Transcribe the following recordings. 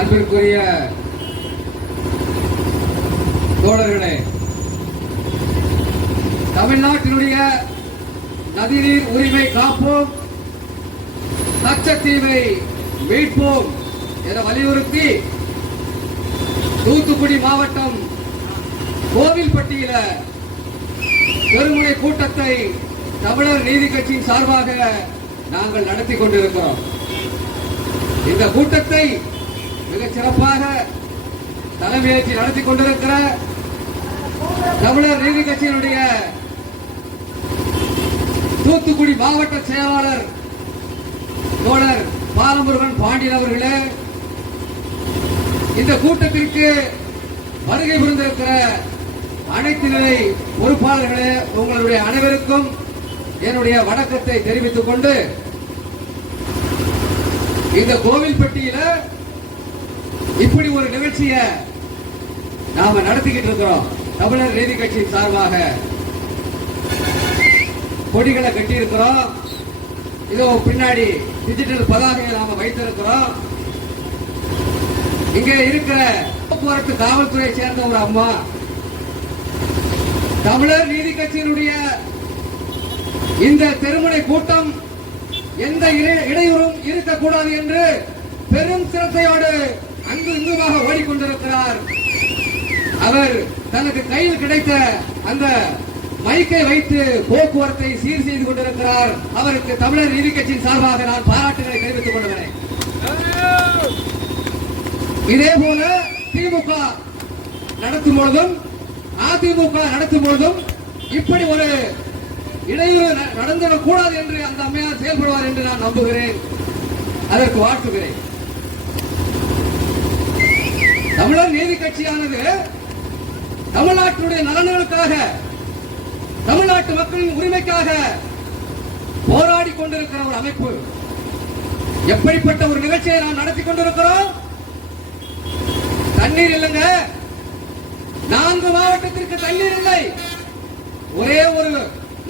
அன்பிற்குரிய தோழர்களே தமிழ்நாட்டினுடைய நதிநீர் உரிமை காப்போம் கச்சத்தீவை மீட்போம் என வலியுறுத்தி தூத்துக்குடி மாவட்டம் கோவில்பட்டியில பெருமுனை கூட்டத்தை தமிழர் நீதி கட்சியின் சார்பாக நாங்கள் நடத்தி கொண்டிருக்கிறோம். இந்த கூட்டத்தை மிக சிறப்பாக தலைமையேற்றி நடத்தி கொண்டிருக்கிற தமிழர் நீதி கட்சியினுடைய தூத்துக்குடி மாவட்ட செயலாளர் தோழர் பாலமுருகன் பாண்டியன் அவர்களே இந்த கூட்டத்திற்கு வருகை புரிந்திருக்கிற அனைத்து நிலை பொறுப்பாளர்களே உங்களுடைய அனைவருக்கும் என்னுடைய வணக்கத்தை தெரிவித்துக் கொண்டு இந்த கோவில்பட்டியில இப்படி ஒரு நிகழ்ச்சியை நாம நடத்திக்கிட்டு இருக்கிறோம். தமிழர் நீதி கட்சியின் சார்பாக கொடிகளை கட்டி இருக்கிறோம் இதோ பின்னாடி டிஜிட்டல் பதாகையை நாம வைத்திருக்கிறோம். இங்க இருக்கிற போக்குவரத்து காவல்துறையை சேர்ந்த ஒரு அம்மா. தமிழர் நீதி கட்சியினுடைய இந்த தெருமுனை கூட்டம் எந்த இடை- இடையூறும் இருக்கக்கூடாது என்று பெரும் சிரத்தையோடு அங்கு இங்குமாக ஓடிக்கொண்டிருக்கிறார். அவர் தனக்கு கையில் கிடைத்த அந்த மைக்கை வைத்து போக்குவரத்தை சீர் செய்து கொண்டிருக்கிறார். அவருக்கு தமிழர் நீதி கட்சியின் சார்பாக நான் பாராட்டுகளை தெரிவித்துக் கொள்கிறேன். இதே போல திமுக நடத்தும் பொழுதும் அதிமுக நடத்தும் பொழுதும் இப்படி ஒரு இடையூறு ந- நடந்துவிடக் கூடாது என்று அந்த அம்மையார் செயல்படுவார் என்று நான் நம்புகிறேன். அதற்கு வாழ்த்துகிறேன். தமிழர் நீதி கட்சியானது தமிழ்நாட்டினுடைய நலன்களுக்காக தமிழ்நாட்டு மக்களின் உரிமைக்காக போராடி கொண்டிருக்கிற ஒரு அமைப்பு. எப்படிப்பட்ட ஒரு நிகழ்ச்சியை நாம் நடத்தி கொண்டிருக்கிறோம்? தண்ணீர் இல்லைங்க. நான்கு மாவட்டத்திற்கு தண்ணீர் இல்லை. ஒரே ஒரு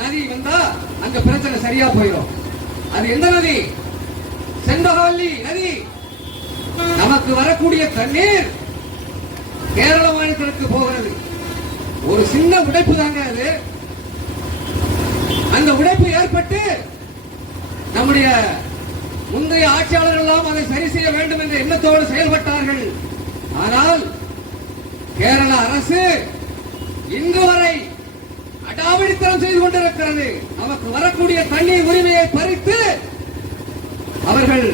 நதி வந்தா அங்க பிரச்சனை சரியா போயிடும். அது எந்த நதி? செந்தகாலி நதி. நமக்கு வரக்கூடிய தண்ணீர் கேரள மாநிலத்திற்கு போகிறது. ஒரு சின்ன உடைப்பு தாங்க அது. அந்த உடைப்பு ஏற்பட்டு நம்முடைய முந்தைய ஆட்சியாளர்கள் எல்லாம் அதை சரி செய்ய வேண்டும் என்ற எண்ணத்தோடு செயல்பட்டார்கள். ஆனால் கேரள அரசு இன்று வரை அடாவடித்தனம் செய்து கொண்டிருக்கிறது. நமக்கு வரக்கூடிய தண்ணீர் உரிமையை பறித்து அவர்கள்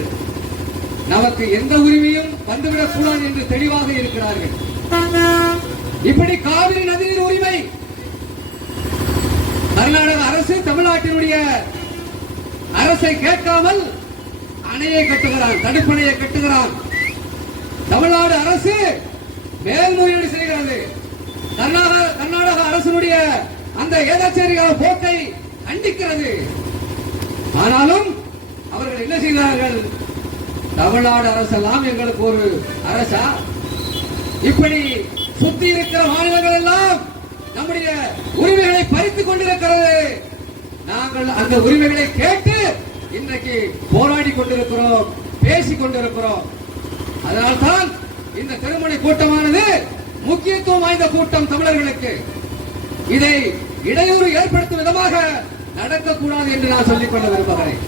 நமக்கு எந்த உரிமையும் வந்துவிடக்கூடாது என்று தெளிவாக இருக்கிறார்கள். இப்படி காவிரி நதியின் உரிமை கர்நாடக அரசு தமிழ்நாட்டினுடைய அரசை கேட்காமல் அணையை கட்டுகிறான் தடுப்பணையை கட்டுகிறான். தமிழ்நாடு அரசு மேல்முறையீடு செய்கிறது. கர்நாடக கர்நாடக அரசினுடைய அந்த ஏதாச்சரிக போக்கை கண்டிக்கிறது. ஆனாலும் அவர்கள் என்ன செய்தார்கள்? தமிழ்நாடு அரசெல்லாம் எங்களுக்கு ஒரு அரசா? இப்படி சுத்தி இருக்கிற மாநிலங்கள் எல்லாம் நம்முடைய உரிமைகளை பறித்துக் கொண்டிருக்கிறது. நாங்கள் அந்த உரிமைகளை கேட்டு இன்றைக்கு போராடி கொண்டிருக்கிறோம் பேசிக் கொண்டிருக்கிறோம். அதனால்தான் இந்த திருமணி கூட்டமானது முக்கியத்துவம் வாய்ந்த கூட்டம் தமிழர்களுக்கு. இதை இடையூறு ஏற்படுத்தும் விதமாக நடக்கக்கூடாது என்று நான் சொல்லிக் கொள்ள விரும்புகிறேன்.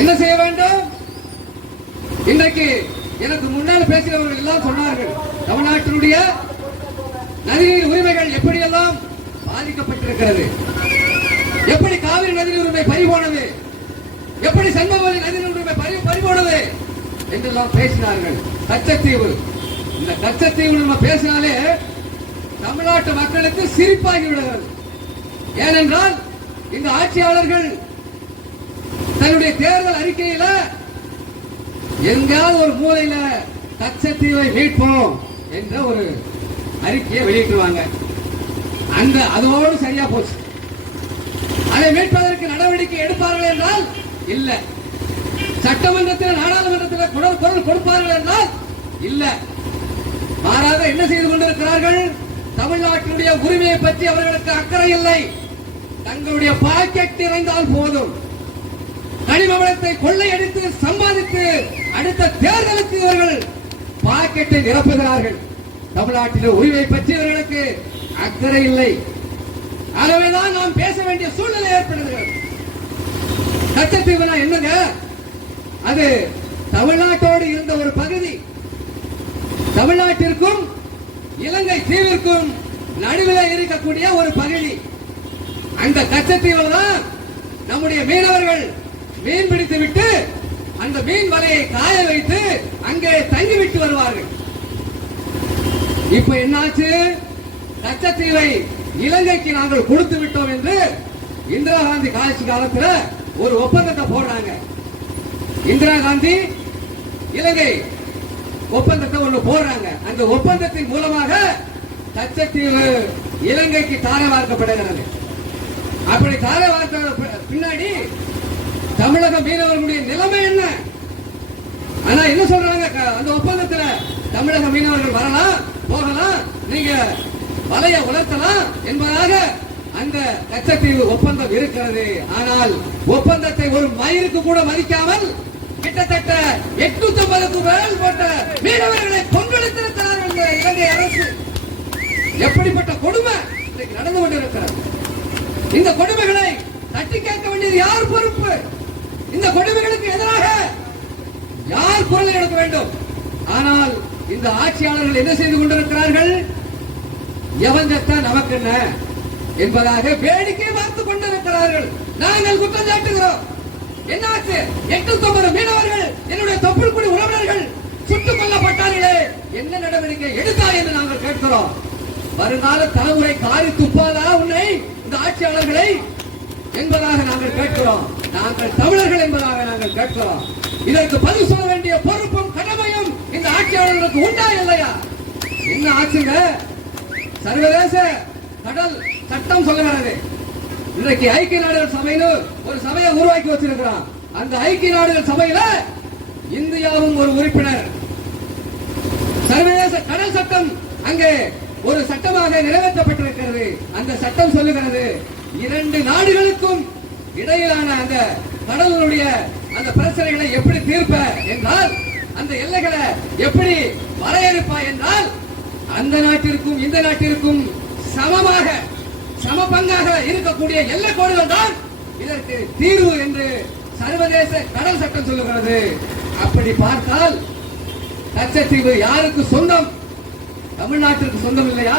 என்ன செய்ய வேண்டும்? இன்றைக்கு எனக்கு முன்னால் பேசினவர்கள் எல்லாம் சொன்னார்கள் தமிழ்நாட்டினுடைய நதிநீர் உரிமைகள் எப்படியெல்லாம் பாதிக்கப்பட்டிருக்கிறது? எப்படி காவிரி நதிநீர் உரிமை பறிபோனது? எப்படி சங்கமவதி நதிநீர் உரிமை பறி பறிபோனது? என்றெல்லாம் பேசினார்கள். கச்சத்தீவு. இந்த கச்சத்தீவு நம்ம பேசினாலே தமிழ்நாட்டு மக்களுக்கு சிரிப்பாகி விடுகிறது ஏனென்றால் இந்த ஆட்சியாளர்கள் தன்னுடைய தேர்தல் அறிக்கையில எங்கேயாவது ஒரு மூலையில கச்சத்தீவை மீட்போம் என்ற ஒரு அறிக்கையை வெளியிட்டுருவாங்க. அந்த அதோடு சரியா போச்சு. அதை மீட்பதற்கு நடவடிக்கை எடுப்பார்கள் என்றால் இல்ல. சட்டமன்றத்தில் நாடாளுமன்றத்தில் குரல் குரல் கொடுப்பார்கள் என்றால் இல்ல. மாறாக என்ன செய்து கொண்டிருக்கிறார்கள்? தமிழ்நாட்டினுடைய உரிமையை பற்றி அவர்களுக்கு அக்கறை இல்லை. தங்களுடைய பாக்கெட் நிறைந்தால் போதும். கனிம கொள்ளையடித்து சம்பாதித்து அடுத்த தேர்தலுக்கு இவர்கள் பாக்கெட்டை நிரப்புகிறார்கள். தமிழ்நாட்டில் உரிமை பற்றியவர்களுக்கு அக்கறை இல்லை. ஆகவேதான் நாம் பேச வேண்டிய சூழ்நிலை ஏற்படுகிறது. கச்சத்தீவுனா என்னங்க? அது தமிழ்நாட்டோடு இருந்த ஒரு பகுதி. தமிழ்நாட்டிற்கும் இலங்கை தீவிற்கும் நடுவில் இருக்கக்கூடிய ஒரு பகுதி. அந்த கச்சத்தீவில் தான் நம்முடைய மீனவர்கள் மீன் பிடித்து விட்டு அந்த மீன் வலையை காய வைத்து அங்கே தங்கிவிட்டு வருவார்கள். இப்ப என்னாச்சு? கச்சத்தீவை இலங்கைக்கு நாங்கள் கொடுத்து விட்டோம் என்று இந்திரா காந்தி காலேஜ் காலத்துல ஒரு ஒப்பந்தத்தை போடுறாங்க. இந்திரா காந்தி இலங்கை ஒப்பந்தத்தை ஒண்ணு போடுறாங்க. அந்த ஒப்பந்தத்தின் மூலமாக கச்சத்தீவு இலங்கைக்கு தாரை வார்க்கப்படுகிறது. அப்படி தாரை வார்த்த பின்னாடி தமிழக மீனவர்களுடைய நிலைமை என்ன? ஆனா என்ன சொல்றாங்க? அந்த ஒப்பந்தத்துல தமிழக மீனவர்கள் வரலாம் போகலாம் நீங்க வலைய உலர்த்தலாம் என்பதாக அந்த கச்சத்தீவு ஒப்பந்தம் இருக்கிறது. ஆனால் ஒப்பந்தத்தை ஒரு மயிருக்கு கூட மதிக்காமல் கிட்டத்தட்ட எட்நூத்தி ஐம்பதுக்கு மேல் போட்ட மீனவர்களை கொன்றெடுத்திருக்கிறார்கள் இலங்கை அரசு. எப்படிப்பட்ட கொடுமை இன்றைக்கு நடந்து கொண்டிருக்கிறது? இந்த கொடுமைகளை தட்டி கேட்க வேண்டியது யார் பொறுப்பு? இந்த கொடுமைகளுக்கு எதிராக யார் குரல் எடுக்க வேண்டும்? ஆனால் இந்த ஆட்சியாளர்கள் என்ன செய்து கொண்டிருக்கிறார்கள்? எவன் செத்தா நமக்கு என்ன என்பதாக வேடிக்கை பார்த்துக் கொண்டிருக்கிறார்கள். நாங்கள் குற்றம் சாட்டுகிறோம். என்னாச்சு? எட்டு தொம்பது மீனவர்கள் என்னுடைய தொப்புள்குடி உறவினர்கள் சுட்டுக் கொல்லப்பட்டார்களே. என்ன நடவடிக்கை எடுத்தார் என்று நாங்கள் கேட்கிறோம். வருங்கால தலைமுறை காரி துப்பாதா உன்னை இந்த ஆட்சியாளர்களை என்பதாக நாங்கள் கேட்கிறோம். நாங்கள் தமிழர்கள் என்பதாக நாங்கள் கேட்கிறோம். இதற்கு பதில் சொல்ல வேண்டிய பொறுப்பும் கடமையும் இந்த ஆட்சியாளர்களுக்கு உண்டா இல்லையா? என்ன ஆச்சுங்க சர்வதேச கடல் சட்டம் சொல்லுகிறது. இன்றைக்கு ஐக்கிய நாடுகள் சபைன்னு ஒரு சபையை உருவாக்கி வச்சிருக்கிறான். அந்த ஐக்கிய நாடுகள் சபையில இந்தியாவும் ஒரு உறுப்பினர். சர்வதேச கடல் சட்டம் அங்கே ஒரு சட்டமாக நிறைவேற்றப்பட்டிருக்கிறது. அந்த சட்டம் சொல்லுகிறது. இரண்டு நாடுகளுக்கும் இடையிலான அந்த கடவுளுடைய அந்த பிரச்சனைகளை எப்படி தீர்ப்ப என்றால் அந்த எல்லைகளை எப்படி வரையறுப்பா என்றால் அந்த நாட்டிற்கும் இந்த நாட்டிற்கும் சமமாக சம பங்காக இருக்கக்கூடிய எல்லை கோடுகள் தான் இதற்கு தீர்வு என்று சர்வதேச கடல் சட்டம் சொல்லுகிறது. அப்படி பார்த்தால் கச்சத்தீவு யாருக்கு சொந்தம்? தமிழ்நாட்டிற்கு சொந்தம் இல்லையா?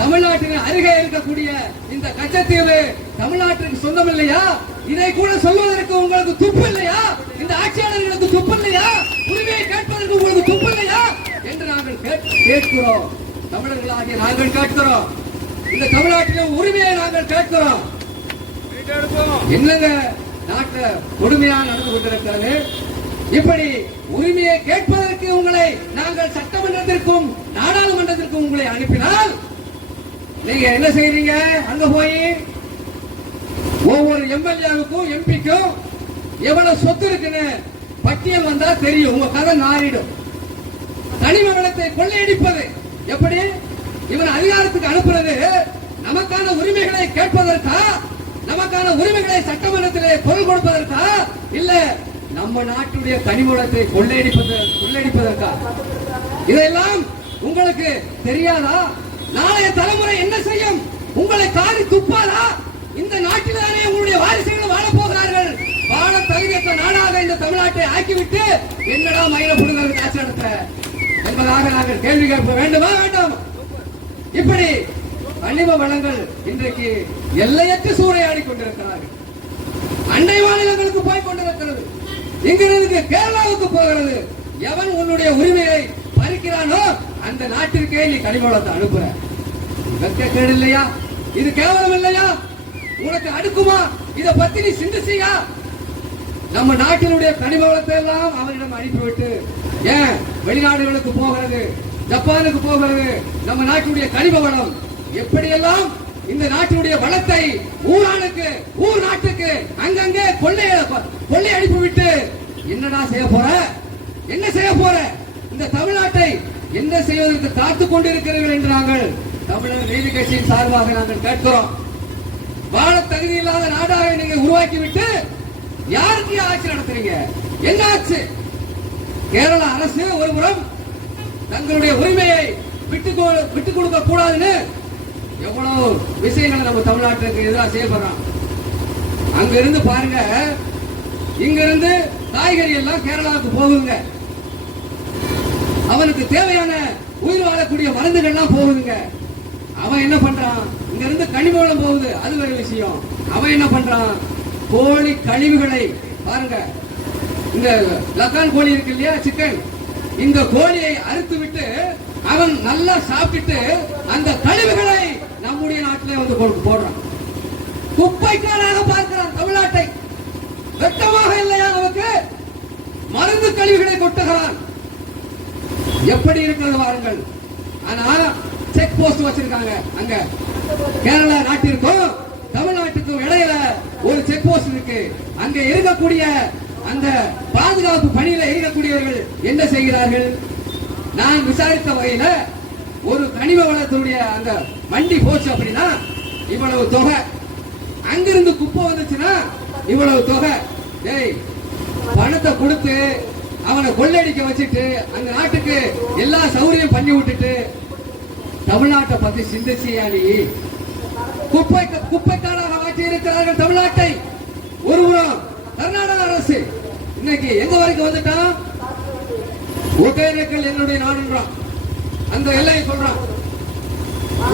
தமிழ்நாட்டின் அருகே இருக்கக்கூடிய இந்த கச்சத்தீவு தமிழ்நாட்டிற்கு சொந்தம் இல்லையா இதை கூட சொல்வதற்கு உங்களுக்கு துப்பு இல்லையா இந்த ஆட்சியாளர்களுக்கு துப்பு இல்லையா உரிமையை கேட்பதற்கு உங்களுக்கு துப்பு இல்லையா என்று நாங்கள் கேட்கிறோம். தமிழர்களாகிய நாங்கள் கேட்கிறோம். இந்த தமிழ்நாட்டிலும் உரிமையை நாங்கள் கேட்கிறோம். என்னங்க நாட்டை கொடுமையாக நடந்து கொண்டிருக்கிறது? இப்படி உரிமையை கேட்பதற்கு உங்களை நாங்கள் சட்டமன்றத்திற்கும் நாடாளுமன்றத்திற்கும் உங்களை அனுப்பினால் நீங்க என்ன செய்யறீங்க அங்க போய் ஒவ்வொரு எம்எல்ஏவுக்கும் எம்பிக்கும் எவ்வளவு சொத்து இருக்குன்னு பட்டியல் வந்தா தெரியும். உங்க கதை நாரிடும் தனிம கொள்ளையடிப்பது எப்படி? இவன் அதிகாரத்துக்கு அனுப்புறது நமக்கான உரிமைகளை கேட்பதற்கா? நமக்கான உரிமைகளை சட்டமன்றத்திலே பொருள் கொடுப்பதற்கா? இல்ல நம்ம நாட்டுடைய தனிமூலத்தை கொள்ளையடிப்பது கொள்ளையடிப்பதற்கா? இதெல்லாம் உங்களுக்கு தெரியாதா? நாளைய தலைமுறை என்ன செய்யும்? உங்களை காரி துப்பாதா இந்த நாட்டில்தானே உங்களுடைய வாரிசுகள் வாழ போகிறார்கள்? வாழ தகுதியற்ற நாடாக இந்த தமிழ்நாட்டை ஆக்கிவிட்டு என்னடா மயில புடுங்கிறது ஆட்சி நடத்த என்பதாக நாங்கள் கேள்வி கேட்க வேண்டுமா? வேண்டாம்? இப்படி கனிம வளங்கள் இன்றைக்கு எல்லையற்ற சூறையாடி கொண்டிருக்கிறார்கள். அண்டை மாநிலங்களுக்கு போய் கொண்டிருக்கிறது. இங்கிருந்து கேரளாவுக்கு போகிறது. எவன் உன்னுடைய உரிமையை பறிக்கிறானோ அந்த நாட்டிற்கே நீ கனிமவளத்தை அனுப்புற. வெக்கக்கேடு இல்லையா இது கேவலம் இல்லையா உனக்கு அடுக்குமா? இதை பத்தி நீ சிந்திச்சியா? நம்ம நாட்டினுடைய கனிம வளத்தை எல்லாம் அவரிடம் அனுப்பிவிட்டு ஏன் வெளிநாடுகளுக்கு போகிறது ஜப்பானுக்கு போகிறது நம்ம நாட்டினுடைய கனிம வளம் எப்படியெல்லாம் இந்த நாட்டினுடைய வளத்தை ஊரானுக்கு ஊர் நாட்டுக்கு அங்கங்கே கொள்ளை கொள்ளை அனுப்பிவிட்டு என்னடா செய்ய போற? என்ன செய்ய போற? இந்த தமிழ்நாட்டை என்ன செய்வதற்கு காத்துக் கொண்டிருக்கிறீர்கள் என்று நாங்கள் தமிழக நீதி கட்சியின் சார்பாக நாங்கள் கேட்கிறோம். வாழ தகுதி இல்லாத நாடாக நீங்க உருவாக்கி விட்டு யாருக்கு ஆட்சி நடத்துறீங்க? என்ன ஆச்சு? கேரள அரசு ஒரு புறம் தங்களுடைய உரிமையை விட்டு கொ- விட்டு கொடுக்க கூடாதுன்னு எவ்வளவு விஷயங்களை நம்ம தமிழ்நாட்டுக்கு எதிராக செயல்படுறோம் அங்க இருந்து பாருங்க இங்க இருந்து காய்கறி எல்லாம் கேரளாவுக்கு போகுங்க அவனுக்கு தேவையான உயிர் வாழக்கூடிய மருந்துகள்லாம் போகுதுங்க. அவன் என்ன பண்றான்? இங்க இருந்து கனிமூலம் போகுது. அது வேற விஷயம். அவன் என்ன பண்றான்? கோழி கழிவுகளை பாருங்க. இந்த லக்கான் கோழி இருக்கு இல்லையா சிக்கன்? இந்த கோழியை அறுத்து விட்டு அவன் நல்லா சாப்பிட்டுட்டு அந்த கழிவுகளை நம்முடைய நாட்டிலே வந்து போடுறான் குப்பைக்காராக பார்க்கிறான் தமிழ்நாட்டை வெட்டமாக இல்லையா நமக்கு மருந்து கழிவுகளை கொட்டுகிறான் எப்படி இருக்கிறது வாருங்கள். ஆனால் செக் போஸ்ட் வச்சிருக்காங்க அங்க. கேரளா நாட்டிற்கும் தமிழ்நாட்டுக்கும் இடையில ஒரு செக் போஸ்ட் இருக்கு. அங்க இருக்கக்கூடிய அந்த பாதுகாப்பு பணியில இருக்கக்கூடியவர்கள் என்ன செய்கிறார்கள்? நான் விசாரித்த வகையில ஒரு கனிம வளத்துடைய அந்த வண்டி போச்சு அப்படின்னா இவ்வளவு தொகை. அங்கிருந்து குப்பை வந்துச்சுன்னா இவ்வளவு தொகை. பணத்தை கொடுத்து அவனை கொள்ளடிக்க வச்சுட்டு அந்த நாட்டுக்கு எல்லா சௌரியம் பண்ணி விட்டுட்டு தமிழ்நாட்டை பத்தி சிந்திச்சியா நீ? குப்பை குப்பைக்காராக மாற்றி இருக்கிறார்கள் தமிழ்நாட்டை. ஒருபுறம் கர்நாடக அரசு. இன்னைக்கு எங்க வரைக்கும் வந்துட்டான் ஒகேனக்கல் என்னுடைய நாடுன்றான் அந்த எல்லையை சொல்றான்.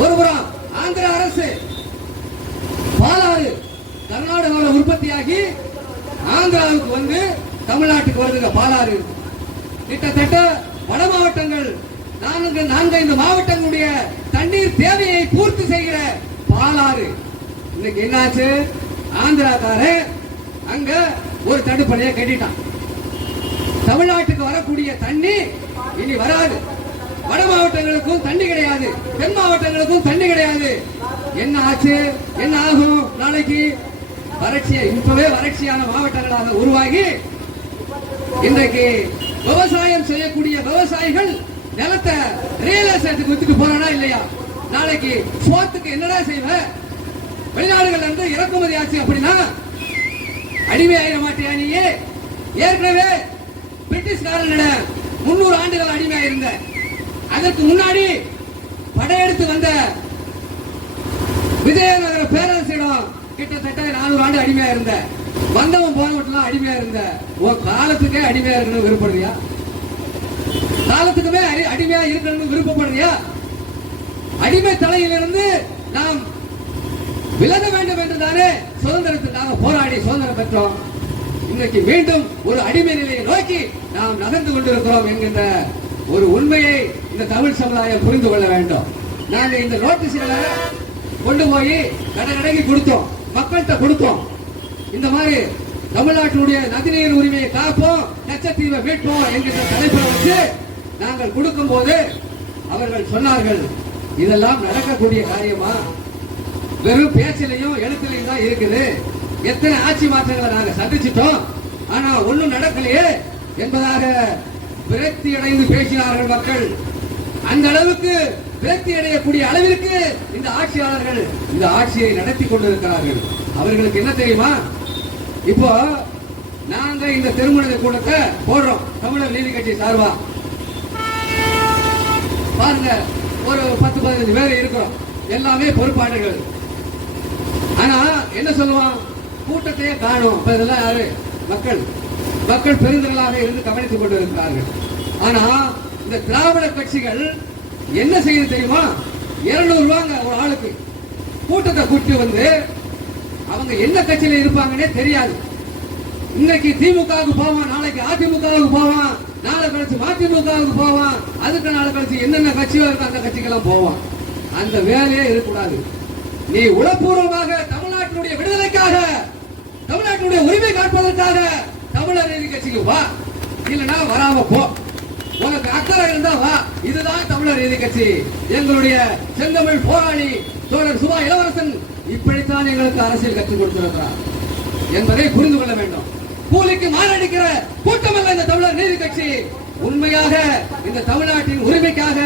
ஒருபுறம் ஆந்திர அரசு. பாலாறு கர்நாடகாவில் உற்பத்தியாகி ஆந்திராவுக்கு வந்து தமிழ்நாட்டுக்கு வருதுங்க பாலாறு. கிட்டத்தட்ட வட மாவட்டங்கள் நான்கு நான்கைந்து மாவட்டங்களுடைய தண்ணீர் தேவையை பூர்த்தி செய்கிற பாலாறு. இன்னைக்கு என்னாச்சு? ஆந்திராக்காரன் அங்க ஒரு தடுப்பணையை கட்டிட்டான். தமிழ்நாட்டுக்கு வரக்கூடிய தண்ணி இனி வராது. வட மாவட்டங்களுக்கும் தண்ணி கிடையாது. தென் மாவட்டங்களுக்கும் தண்ணி கிடையாது. என்ன ஆச்சு? என்ன ஆகும் நாளைக்கு? வறட்சியை இப்பவே வறட்சியான மாவட்டங்களாக உருவாகி இன்றைக்கு விவசாயம் செய்யக்கூடிய விவசாயிகள் நிலத்தை ரியல் எஸ்டேட்டுக்கு வித்துட்டு போறானா இல்லையா? நாளைக்கு சோத்துக்கு என்னடா செய்வ? வெளிநாடுகள்ல இருந்து இறக்குமதி ஆச்சு அப்படின்னா அடிமை ஆயிட மாட்டியா நீயே? ஏற்கனவே பிரிட்டிஷ்காரனிடம் முன்னூறு ஆண்டுகள் அடிமையா இருந்த அதற்கு முன்னாடி படையெடுத்து வந்த விஜயநகர பேரரசிடம் கிட்டத்தட்ட நானூறு ஆண்டு அடிமையா இருந்த வந்தவன் போனவட்டெல்லாம் அடிமையா இருந்த உன் காலத்துக்கே அடிமையா இருக்கணும் விருப்பப்படுறியா காலத்துக்குமே அடி- அடிமையா இருக்கணும்னு விருப்பப்படுறியா? அடிமை தலையிலிருந்து நாம் விலக வேண்டும் என்று தானே சுதந்திரத்துக்காக போராடி சுதந்திரம் பெற்றோம். இன்னைக்கு மீண்டும் ஒரு அடிமை நிலையை நோக்கி நாம் நகர்ந்து கொண்டிருக்கிறோம் என்கின்ற ஒரு உண்மையை இந்த தமிழ் சமுதாயம் புரிந்து கொள்ள வேண்டும். நாங்க இந்த நோட்டீஸ்களை கொண்டு போய் கடை கடைக்கு கொடுத்தோம். மக்கள்கிட்ட கொடுத்தோம். இந்த மாதிரி தமிழ்நாட்டினுடைய நதிநீர் உரிமையை காப்போம் லட்சத்தீவை மீட்போம் என்கின்ற தலைப்பில் வச்சு நாங்கள் கொடுக்கும் போது அவர்கள் சொன்னார்கள் இதெல்லாம் நடக்கக்கூடிய காரியமா? வெறும் பேச்சிலையும் எழுத்துலையும் தான் இருக்குது. எத்தனை ஆட்சி மாற்றங்களை நாங்கள் சந்திச்சிட்டோம் ஆனா ஒன்றும் நடக்கலையே என்பதாக விரக்தி அடைந்து பேசினார்கள் மக்கள். அந்த அளவுக்கு விரக்தி அடையக்கூடிய அளவிற்கு இந்த ஆட்சியாளர்கள் இந்த ஆட்சியை நடத்தி கொண்டிருக்கிறார்கள். அவர்களுக்கு என்ன தெரியுமா? இப்போ நாங்க இந்த திருமண கூட்டத்தை போடுறோம். தமிழர் நீதி கட்சி சார்பா. பாருங்க ஒரு பத்து பதினஞ்சு பேர் இருக்கிறோம். எல்லாமே பொறுப்பாளர்கள். ஆனா என்ன சொல்லுவான்? கூட்டத்தையே காணும். இதெல்லாம் யாரு? மக்கள். மக்கள் பெருந்தர்களாக இருந்து கவனித்துக் கொண்டிருக்கிறார்கள். ஆனா இந்த திராவிட கட்சிகள் என்ன செய்யுது தெரியுமா? இருநூறு ரூபாங்க ஒரு ஆளுக்கு. கூட்டத்தை கூட்டி வந்து அவங்க என்ன கட்சியில இருப்பாங்கன்னே தெரியாது. இன்னைக்கு திமுகவுக்கு போவான் நாளைக்கு அதிமுகவுக்கு போவான் நாளை கழிச்சு மதிமுகவுக்கு போவான் அதுக்கு நாளை கழிச்சு என்னென்ன கட்சியோ இருக்கோ அந்த கட்சிக்கெல்லாம் போவான். அந்த வேலையே இருக்கக்கூடாது. நீ உளப்பூர்வமாக தமிழ்நாட்டினுடைய விடுதலைக்காக தமிழ்நாட்டினுடைய உரிமை காப்பதற்காக தமிழர் நீதி கட்சிக்கு வா. இல்லைன்னா வராம போ. உனக்கு அக்கறை இருந்தா வா. இதுதான் தமிழர் நீதி கட்சி. எங்களுடைய செந்தமிழ் போராளி தோழர் சுபா இளவரசன் இப்படித்தான் எங்களுக்கு அரசியல் கற்றுக் கொடுத்திருக்கிறார் என்பதை புரிந்து கொள்ள வேண்டும். கூலிக்கு மாரடிக்கிற கூட்டமல்ல இந்த தமிழர் நீதி கட்சி. உண்மையாக இந்த தமிழ்நாட்டின் உரிமைக்காக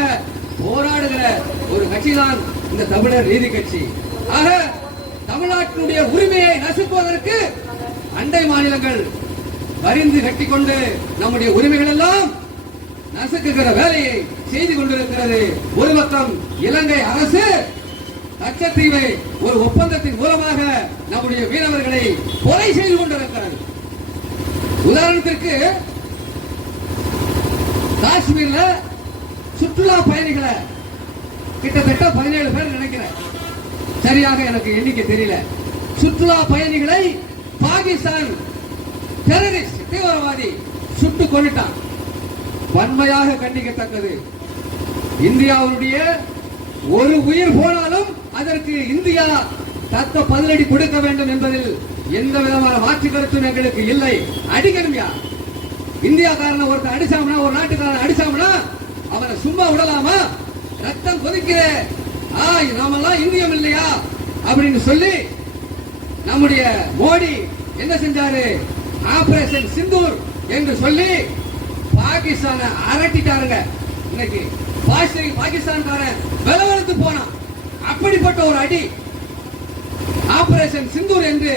போராடுகிற ஒரு கட்சி தான் இந்த தமிழர் நீதி கட்சி. ஆக தமிழ்நாட்டினுடைய உரிமையை நசுக்குவதற்கு அண்டை மாநிலங்கள் வரிந்து கட்டிக்கொண்டு நம்முடைய உரிமைகள் எல்லாம் நசுக்குகிற வேலையை செய்து கொண்டிருக்கிறது. ஒரு பக்கம் இலங்கை அரசு லட்சத்தீவை ஒரு ஒப்பந்தத்தின் மூலமாக நம்முடைய மீனவர்களை கொலை செய்து கொண்டிருக்கிறது. உதாரணத்திற்கு காஷ்மீர்ல சுற்றுலா பயணிகளை கிட்டத்தட்ட பதினேழு பேர் நினைக்கிறேன். சரியாக எனக்கு எண்ணிக்கை தெரியல. சுற்றுலா பயணிகளை பாகிஸ்தான் டெரரிஸ்ட் தீவிரவாதி சுட்டு கொண்டுட்டான் வன்மையாக கண்டிக்கத்தக்கது. இந்தியாவுடைய ஒரு உயிர் போனாலும் அதற்கு இந்தியா தத்த பதிலடி கொடுக்க வேண்டும் என்பதில் எந்த விதமான மாற்று கருத்தும் எங்களுக்கு இல்லை. அடிக்கணும்யா இந்தியாக்காரனை ஒருத்தன் அடிச்சாமனா ஒரு நாட்டுக்காரன் அடிச்சாமனா அவனை சும்மா விடலாமா? ரத்தம் கொதிக்கிற ஆ நாமெல்லாம் இந்தியம் இல்லையா? அப்படின்னு சொல்லி நம்முடைய மோடி என்ன செஞ்சாரு? ஆபரேஷன் சிந்தூர் என்று சொல்லி பாகிஸ்தானை அரட்டிட்டாருங்க. இன்னைக்கு பாகிஸ்தான் பாகிஸ்தான்காரன் விலவெடுத்து போனான். அப்படிப்பட்ட ஒரு அடி. ஆபரேஷன் சிந்தூர் என்று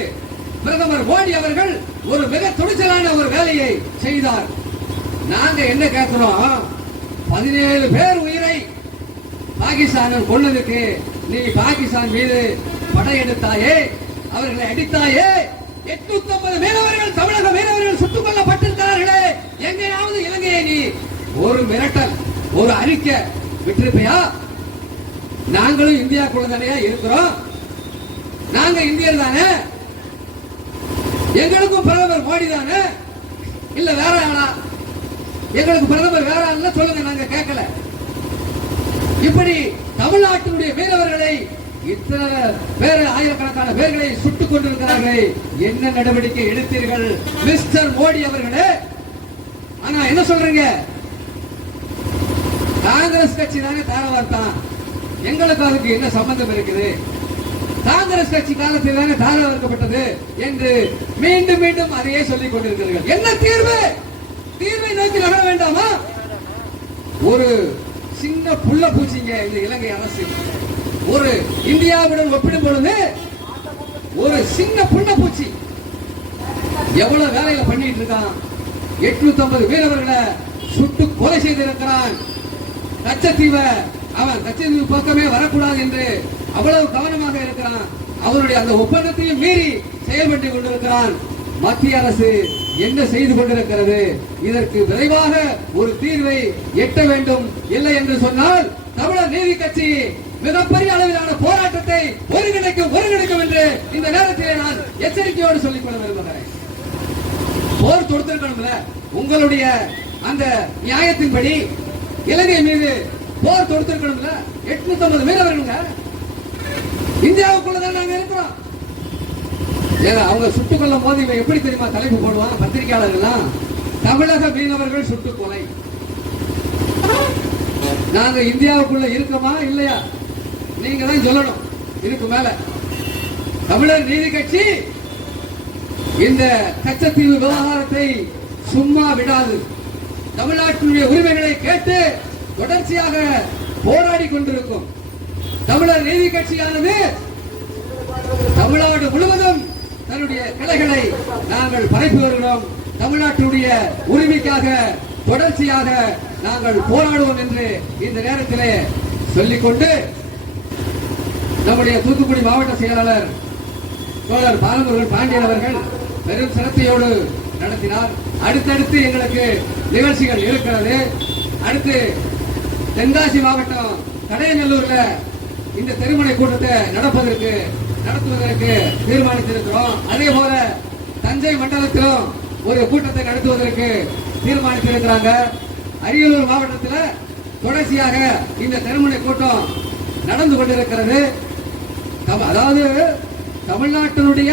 பிரதமர் மோடி அவர்கள் ஒரு மிக துணிச்சலான ஒரு வேலையை செய்தார். நாங்க என்ன கேட்கிறோம் பதினேழு பேர் உயிரை பாகிஸ்தான் கொள்ளதுக்கு நீ பாகிஸ்தான் மீது படையெடுத்தாயே அவர்களை அடித்தாயே. எட்நூத்தி ஐம்பது மீனவர்கள் தமிழக மீனவர்கள் சுட்டுக் கொல்லப்பட்டிருக்கிறார்களே. எங்கேயாவது இலங்கையை நீ ஒரு மிரட்டல். ஒரு அறிக்கை. விட்டிருப்பையா? நாங்களும் இந்தியா குழந்தையா இருக்கிறோம். நாங்க இந்தியர் தானே? எங்களுக்கும் பிரதமர் மோடி தானே? இல்ல வேற ஆளா? எங்களுக்கு பிரதமர் வேற ஆள் சொல்லுங்க நாங்க கேட்கல. இப்படி தமிழ்நாட்டினுடைய மீனவர்களை இத்தனை பேர் ஆயிரக்கணக்கான பேர்களை சுட்டுக் கொண்டிருக்கிறார்கள் என்ன நடவடிக்கை எடுத்தீர்கள்? மிஸ்டர் மோடி அவர்களே ஆனா என்ன சொல்றீங்க? காங்கிரஸ் கட்சி தானே. தாரவார்த்தான் எங்களுக்கு அதுக்கு என்ன சம்பந்தம் இருக்குது? காங்கிரஸ் கட்சி காலத்தில் தானே தாரவார்க்கப்பட்டது என்று மீண்டும் மீண்டும் அதையே சொல்லிக் கொண்டிருக்கிறீர்கள். என்ன தீர்வு? தீர்வை நோக்கி நகர வேண்டாமா? ஒரு சின்ன புள்ள பூச்சிங்க இந்த இலங்கை அரசு. ஒரு இந்தியாவுடன் ஒப்பிடும் பொழுது ஒரு சின்ன புள்ள பூச்சி. எவ்வளவு வேலையில பண்ணிட்டு இருக்கான்? எட்நூத்தி ஐம்பது வீரர்களை சுட்டு கொலை செய்திருக்கிறான். லட்சத்தீவ அவன் லட்சத்தீவு பக்கமே வரக்கூடாது என்று அவ்வளவு கவனமாக இருக்கிறான். அவருடைய அந்த ஒப்பந்தத்தையும் மீறி செயல்பட்டு கொண்டிருக்கிறான். மத்திய அரசு என்ன செய்து கொண்டிருக்கிறது? இதற்கு விரைவாக ஒரு தீர்வை எட்ட வேண்டும். இல்லை என்று சொன்னால் தமிழர் நீதி கட்சி மிகப்பெரிய அளவிலான போராட்டத்தை ஒருங்கிணைக்கும் ஒருங்கிணைக்கும் என்று இந்த நேரத்தில் நான் எச்சரிக்கையோடு சொல்லிக் கொள்ள விரும்புகிறேன். போர் தொடுத்திருக்கணும்ல? உங்களுடைய அந்த நியாயத்தின்படி இலங்கை மீது போர் தொடுத்திருக்கணும்ல? எட்நூத்தி ஐம்பது மீனவர்களுங்க இந்தியாவுக்குள்ளதான் நாங்க இருக்கிறோம். ஏன்னா அவங்க சுட்டுக் கொள்ளும் போது இவன் எப்படி தெரியுமா தலைப்பு போடுவான்? பத்திரிகையாளர்கள்லாம் தமிழக மீனவர்கள் சுட்டுக் கொலை. நாங்க இந்தியாவுக்குள்ள இருக்கோமா இல்லையா? நீங்க தான் சொல்லணும். இதுக்கு மேல. தமிழர் நீதி கட்சி இந்த கச்சத்தீவு விவகாரத்தை சும்மா விடாது. தமிழ்நாட்டினுடைய உரிமைகளை கேட்டு தொடர்ச்சியாக போராடி கொண்டிருக்கும் தமிழர் நீதி கட்சியானது தமிழ்நாடு முழுவதும் தன்னுடைய கிளைகளை நாங்கள் பரப்பி வருகிறோம். தமிழ்நாட்டுடைய உரிமைக்காக தொடர்ச்சியாக நாங்கள் போராடுவோம் என்று இந்த நேரத்திலே சொல்லிக்கொண்டு நம்முடைய தூத்துக்குடி மாவட்ட செயலாளர் தோழர் பாலமுருகன் பாண்டியன் அவர்கள் பெரும் சிரத்தையோடு நடத்தினார் அடுத்தடுத்து எங்களுக்கு நிகழ்ச்சிகள் இருக்கிறது. அடுத்து தென்காசி மாவட்டம் கடையநல்லூர்ல இந்த திருமண கூட்டத்தை நடப்பதற்கு நடத்துவதற்கு தீர்மானித்திருக்கிறோம். அதே போல தஞ்சை மண்டலத்திலும் ஒரு கூட்டத்தை நடத்துவதற்கு தீர்மானித்திருக்கிறாங்க. அரியலூர் மாவட்டத்தில் தொடர்ச்சியாக இந்த திருமண கூட்டம் நடந்து கொண்டிருக்கிறது. அதாவது தமிழ்நாட்டினுடைய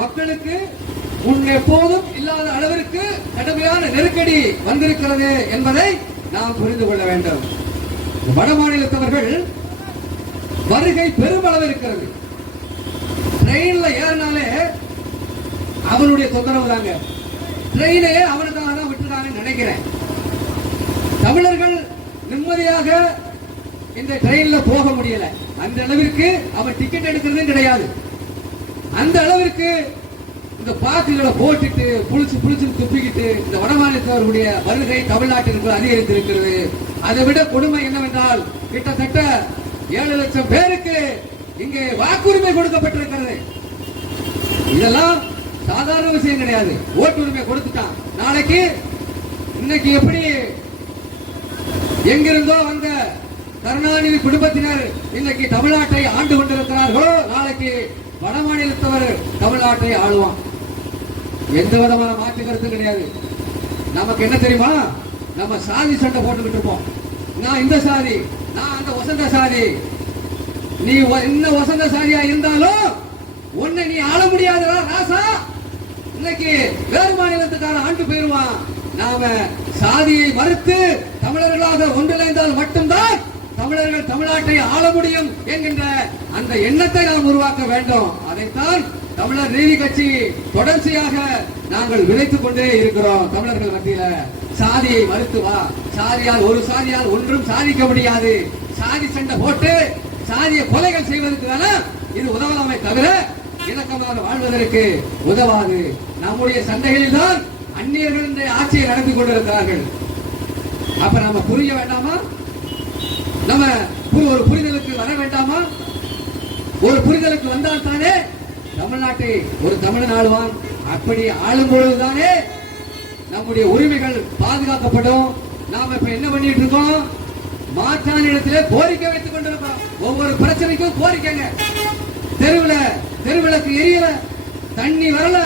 மக்களுக்கு முன் எப்போதும் இல்லாத அளவிற்கு கடுமையான நெருக்கடி வந்திருக்கிறது என்பதை நாம் புரிந்து கொள்ள வேண்டும். வட மாநிலத்தவர்கள் வருகை பெருமளவு இருக்கிறது. ட்ரெயின்ல ஏறினாலே அவனுடைய தொந்தரவு தாங்க. ட்ரெயினையே அவனுக்காக தான் விட்டுருக்காங்கன்னு நினைக்கிறேன். தமிழர்கள் நிம்மதியாக இந்த ட்ரெயின்ல போக முடியல. அந்த அளவிற்கு அவன் டிக்கெட் எடுக்கிறதும் கிடையாது. அந்த அளவிற்கு இந்த பாக்குகளை போட்டுட்டு புளிச்சு புளிச்சு துப்பிக்கிட்டு இந்த வடமாநிலத்தவர்களுடைய வருகை தமிழ்நாட்டிற்கு அதிகரித்திருக்கிறது. அதை விட கொடுமை என்னவென்றால் கிட்டத்தட்ட ஏழு லட்சம் பேருக்கு இங்கே வாக்குரிமை கொடுக்கப்பட்டிருக்கிறது. இதெல்லாம் சாதாரண விஷயம் கிடையாது. ஓட்டுரிமை கொடுத்துட்டான். நாளைக்கு இன்னைக்கு எப்படி எங்கிருந்தோ வந்த கருணாநிதி குடும்பத்தினர் இன்னைக்கு தமிழ்நாட்டை ஆண்டு கொண்டிருக்கிறார்களோ நாளைக்கு வட மாநிலத்தவர் தமிழ்நாட்டை ஆளுவான். எந்த விதமான மாற்று கருத்து கிடையாது. நமக்கு என்ன தெரியுமா? நம்ம சாதி சண்டை போட்டுக்கிட்டு இருப்போம். நான் இந்த சாதி நான் அந்த வசந்த சாதி. நீ என்ன வசந்த சாதியா இருந்தாலும் உன்னை நீ ஆள முடியாத ராசா. இன்னைக்கு வேறு மாநிலத்துக்கான ஆண்டு போயிருவான். நாம சாதியை மறுத்து தமிழர்களாக ஒன்றிணைந்தால் மட்டும்தான் தமிழர்கள் தமிழ்நாட்டை ஆள முடியும் என்கின்ற அந்த எண்ணத்தை நாம் உருவாக்க வேண்டும். அதைத்தான் தமிழர் நீதி கட்சி தொடர்ச்சியாக நாங்கள் விளைத்துக் கொண்டே இருக்கிறோம் தமிழர்கள் மத்தியில. சாதியை மறுத்து வா. சாதியால் ஒரு சாதியால் ஒன்றும் சாதிக்க முடியாது. சாதி சண்டை போட்டு சாதிய கொலைகள் செய்வதற்கு வேணா இது உதவலாமே தவிர இணக்கமாக வாழ்வதற்கு உதவாது. நம்முடைய சண்டைகளில் தான் அந்நியர்கள் இந்த ஆட்சியை நடத்தி கொண்டிருக்கிறார்கள். அப்ப நம்ம புரிய வேண்டாமா? நம்ம ஒரு புரிதலுக்கு வர வேண்டாமா? ஒரு புரிதலுக்கு வந்தால் தானே தமிழ்நாட்டை ஒரு தமிழன் ஆளுவான். அப்படி ஆளும் பொழுதுதானே நம்முடைய உரிமைகள் பாதுகாக்கப்படும். நாம இப்ப என்ன பண்ணிட்டு இருக்கோம்? மாற்றான இடத்துல கோரிக்கை வைத்துக் கொண்டிருக்கிறோம். ஒவ்வொரு பிரச்சனைக்கும் கோரிக்கைங்க. தெருவில் தெருவிளக்கு எரியல தண்ணி வரல.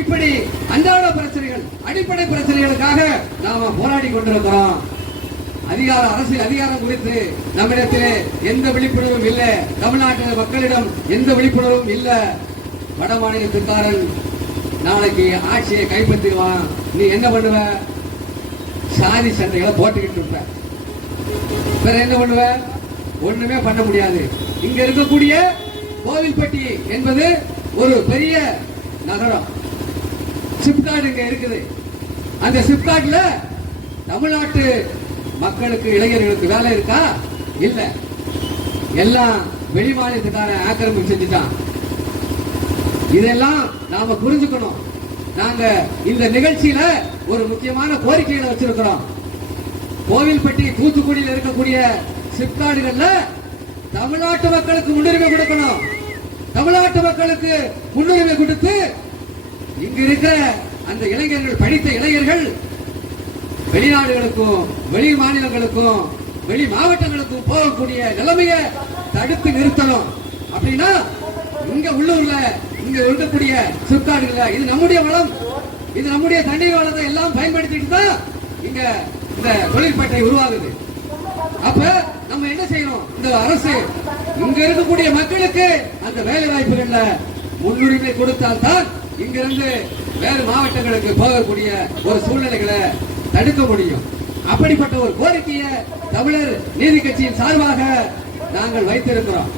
இப்படி அன்றாட பிரச்சனைகள் அடிப்படை பிரச்சனைகளுக்காக நாம போராடி கொண்டிருக்கிறோம். அதிகார அரசு அதிகாரம் குறித்து நம்மிடத்திலே எந்த விழிப்புணர்வும் இல்லை. தமிழ்நாட்டு மக்களிடம் எந்த விழிப்புணர்வும் இல்லை. வட மாநிலத்துக்காரன் நாளைக்கு ஆட்சியை கைப்பற்றிடுவான். நீ என்ன பண்ணுவ? சாதி சண்டைகளை போட்டுக்கிட்டு இருப்ப. வேற என்ன பண்ணுவ? ஒண்ணுமே பண்ண முடியாது. இங்க இருக்கக்கூடிய கோவில்பட்டி என்பது ஒரு பெரிய நகரம். சிப்காட் இங்க இருக்குது. அந்த சிப்காட்ல தமிழ்நாட்டு மக்களுக்கு இளைஞர்களுக்கு வேலை இருக்கா? இல்ல. எல்லாம் வெளிமாநிலத்துக்காரன் ஆக்கிரமிப்பு செஞ்சுட்டான். இதெல்லாம் நாம புரிஞ்சுக்கணும். நாங்க இந்த நிகழ்ச்சியில ஒரு முக்கியமான கோரிக்கைகளை வச்சிருக்கிறோம். கோவில்பட்டி தூத்துக்குடியில் இருக்கக்கூடிய சிப்காடுகள்ல தமிழ்நாட்டு மக்களுக்கு முன்னுரிமை கொடுக்கணும். தமிழ்நாட்டு மக்களுக்கு முன்னுரிமை கொடுத்து இங்க இருக்கிற அந்த இளைஞர்கள் படித்த இளைஞர்கள் வெளிநாடுகளுக்கும் வெளி மாநிலங்களுக்கும் வெளி மாவட்டங்களுக்கும் போகக்கூடிய நிலைமையை தடுத்து நிறுத்தணும். அப்படின்னா இங்க உள்ளூர்ல இங்க இருக்கக்கூடிய சிப்காடுகள்ல இது நம்முடைய வளம். இது நம்முடைய தண்ணீர் வளத்தை எல்லாம் பயன்படுத்திட்டு தான் இங்க இந்த தொழிற்பேட்டை உருவாகுது. அப்ப நம்ம என்ன செய்யணும்? இந்த அரசு இங்க இருக்கக்கூடிய மக்களுக்கு அந்த வேலை வாய்ப்புகள்ல முன்னுரிமை கொடுத்தால்தான் இங்கிருந்து வேறு மாவட்டங்களுக்கு போகக்கூடிய ஒரு சூழ்நிலைகளை தடுக்க முடியும். அப்படிப்பட்ட ஒரு கோரிக்கையை தமிழர் நீதி கட்சியின் சார்பாக நாங்கள் வைத்திருக்கிறோம்.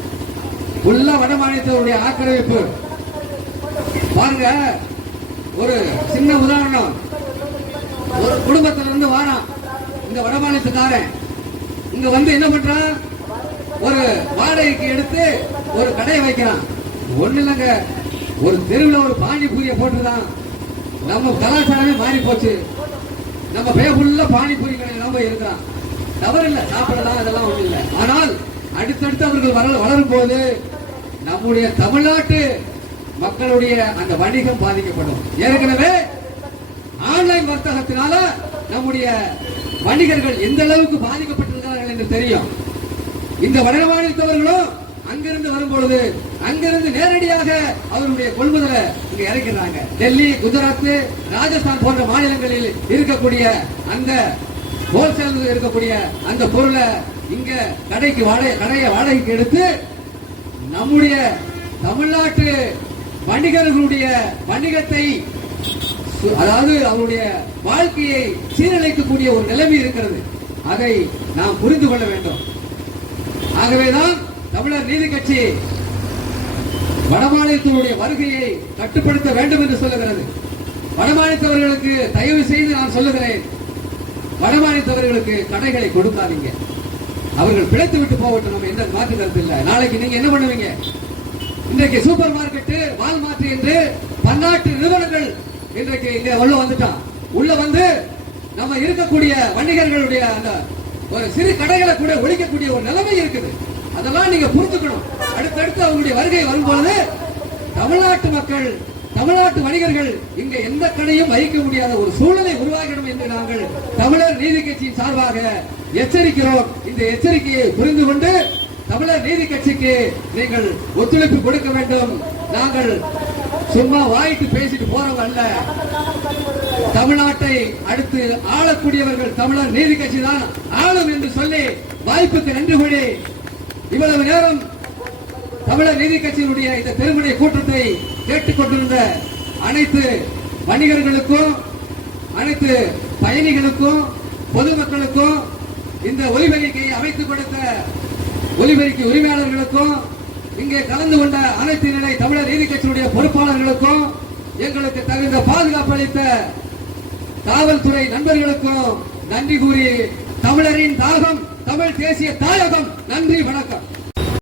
உள்ள வட மாநிலத்தினுடைய ஆக்கிரமிப்பு. பாருங்க ஒரு சின்ன உதாரணம். ஒரு குடும்பத்துல இருந்து வாரான் இந்த வடமாநிலத்துக்காரன். இங்க வந்து என்ன பண்றான்? ஒரு வாடகைக்கு எடுத்து ஒரு கடையை வைக்கிறான். ஒண்ணு இல்லைங்க ஒரு தெருவில் ஒரு பானிபூரியை போட்டுதான் நம்ம கலாச்சாரமே மாறி போச்சு நம்ம பே ஃபுல்லா பானிபூரி கடையில் நம்ம இருக்கிறான். தவறு இல்லை சாப்பிடலாம் அதெல்லாம் ஒன்றும் இல்லை. ஆனால் அடுத்தடுத்து அவர்கள் வளர வளரும் போது நம்முடைய தமிழ்நாட்டு மக்களுடைய அந்த வணிகம் பாதிக்கப்படும். ஏற்கனவே ஆன்லைன் வர்த்தகத்தினால நம்முடைய வணிகர்கள் எந்த அளவுக்கு பாதிக்கப்பட்டிருக்கிறார்கள் என்று தெரியும். இந்த வட மாநிலத்தவர்களும் அங்கிருந்து வரும்பொழுது அங்கிருந்து நேரடியாக அவருடைய கொள்முதலை இங்க இறக்கிறாங்க. டெல்லி குஜராத் ராஜஸ்தான் போன்ற மாநிலங்களில் இருக்கக்கூடிய அந்த ஹோல்சேல் இருக்கக்கூடிய அந்த பொருளை இங்க கடைக்கு வாடகை கடையை வாடகைக்கு எடுத்து நம்முடைய தமிழ்நாட்டு வணிகர்களுடைய வணிகத்தை சு- அதாவது அவருடைய வாழ்க்கையை சீரழிக்கக்கூடிய ஒரு நிலைமை இருக்கிறது. அதை நாம் புரிந்து கொள்ள வேண்டும். ஆகவேதான் தமிழர் நீதி கட்சி வடமாநிலத்தினுடைய வருகையை கட்டுப்படுத்த வேண்டும் என்று சொல்லுகிறது. வடமாநிலத்தவர்களுக்கு தயவு செய்து நான் சொல்லுகிறேன். வடமாநிலத்தவர்களுக்கு கடைகளை கொடுக்காதீங்க. அவர்கள் பிழைத்து விட்டு போகட்டும் நம்ம எந்த மாற்று கருத்து இல்லை. நாளைக்கு நீங்க என்ன பண்ணுவீங்க? இன்றைக்கு சூப்பர் மார்க்கெட்டு வால்மார்ட் என்று பன்னாட்டு நிறுவனங்கள் இன்றைக்கு இங்க உள்ள வந்துட்டான். உள்ள வந்து நம்ம இருக்கக்கூடிய வணிகர்களுடைய அந்த ஒரு சிறு கடைகளை கூட ஒழிக்கக்கூடிய ஒரு நிலைமை இருக்குது. அதெல்லாம் நீங்க புரிஞ்சுக்கணும். அடுத்தடுத்து அவங்களுடைய வருகை வரும்பொழுது தமிழ்நாட்டு மக்கள் தமிழ்நாட்டு வணிகர்கள் இங்க எந்த கடையும் வைக்க முடியாத ஒரு சூழ்நிலை உருவாகிடும் என்று நாங்கள் தமிழர் நீதி கட்சியின் சார்பாக எச்சரிக்கிறோம். இந்த எச்சரிக்கையை புரிந்து கொண்டு தமிழர் நீதி கட்சிக்கு நீங்கள் ஒத்துழைப்பு கொடுக்க வேண்டும். நாங்கள் சும்மா வாய்க்கு பேசிட்டு போறவங்க அல்ல. தமிழ்நாட்டை அடுத்து ஆளக்கூடியவர்கள் தமிழர் நீதி கட்சி தான் ஆளும் என்று சொல்லி வாய்ப்புக்கு நன்றி கூறி இவ்வளவு நேரம் தமிழர் நீதி கட்சியினுடைய இந்த பெருமனை கூட்டத்தை கேட்டுக்கொண்டிருந்த அனைத்து வணிகர்களுக்கும் அனைத்து பயணிகளுக்கும் பொதுமக்களுக்கும் இந்த ஒலிபெருக்கையை அமைத்துக் கொடுத்த ஒலிபெருக்கி உரிமையாளர்களுக்கும் இங்கே கலந்து கொண்ட அனைத்து நிலை தமிழர் நீதி கட்சியினுடைய பொறுப்பாளர்களுக்கும் எங்களுக்கு தகுந்த பாதுகாப்பு அளித்த காவல்துறை நண்பர்களுக்கும் நன்றி கூறி தமிழரின் தாகம் தமிழ் தேசிய தாயகம். நன்றி வணக்கம்.